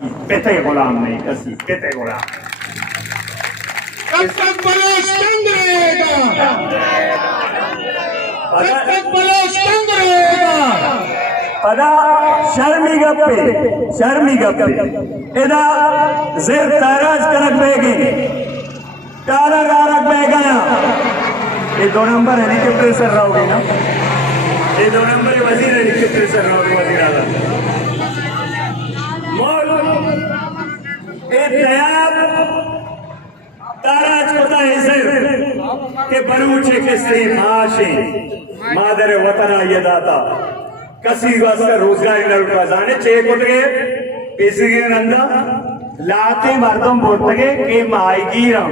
पेते गुलाम नहीं, कसी पेते गुलाम। कब तक बलोच तंग रहेगा? कब तक बलोच तंग रहेगा? पदा शर्मी गप्पे इदा जेर ताराज करक बेगी तारा गारक बेगना ये 2 नंबर हेलीकॉप्टर सर रहोगे ना, ये 2 नंबर वजीर हेलीकॉप्टर सर रहोगे, वजीर आजम मोल ए तैयार ताराज कोता है सर के बरूचे के से माशे मादर वतना यदाता कसी वास्ता रोजगार नरुका जाने चेक होते पेसिगे नंदा लाते मर्दम बोलते के माईगीरम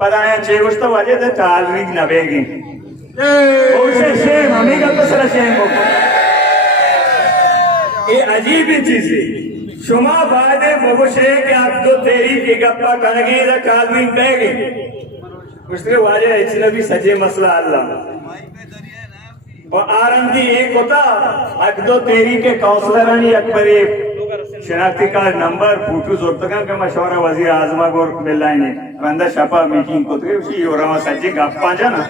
पदाया चेगुस्ता वजह ते तालविग नवेगी ओसे शेम हमें का कसरा शेम को ये अजीब चीज है शुमा बादे मगुशे के आप दो तेरी की गप्पा कनगी दा तालविग बेगे उसने वाजे इचना भी सजे मसला अल्लाह और आरंदी एक होता अकदो तेरी के काउंसलरानी अकबरी शनाख्ती कार्ड नंबर फूटू जोरतगा के मशवरा वजीर आजमा गोर मिलाने रंदा शपा मीटिंग को तो उसी योरमा सज्जे गप्पा जाना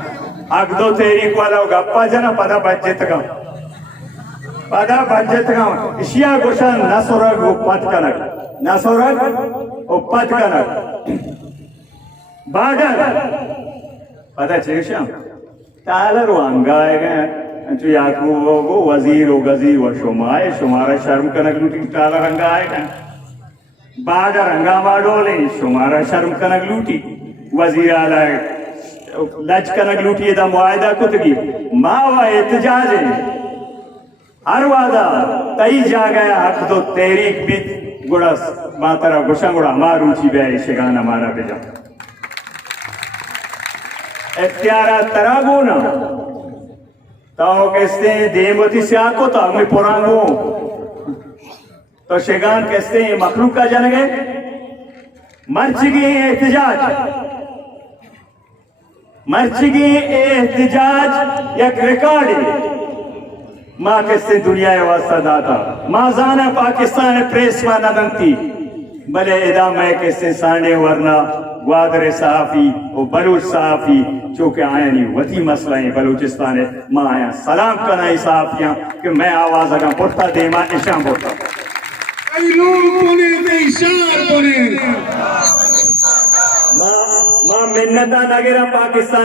अकदो तेरी वाला गप्पा जाना पदा बजत का इशिया गोशन नसोरग उपत कनक बाडर पता चेशम तालर वांगाएगा जो याकू वो वजीर हो गजीर व शुमाए शुमारा शर्म कनक लूटी ताला रंगा आएगा बाडर रंगा बाडोले शुमारा शर्म कनक लूटी वजीर आला लज कनक लूटी दा मुआयदा कुतगी मावा एहतजाज हर वादा तई जा गया हक तो तेरीक भी गुड़ा मातरा गुशा गुड़ा हमारा रुचि बे शिगान हमारा बेजा इख्तियारा तरागुना ताओ कहते हैं देमती से आको तो हमें पुरांगो तो शिगान कहते हैं मखलूक का जन गए मर्चगी एहतिजाज एक रिकॉर्ड माँ कहते दुनिया वास्ता दाता माँ जाना पाकिस्तान प्रेस मां नदंती भले इदा मैं कहते साने वरना ग्वादर सहाफी और बलूच सहाफी चूंकि आया नहीं वती मसला है बलूचिस्तान है माँ आया सलाम करना ही सहाफियां कि मैं आवाज अगर पुरता दे माँ इशाम बोलता माँ मिन्नता नगेरा पाकिस्तान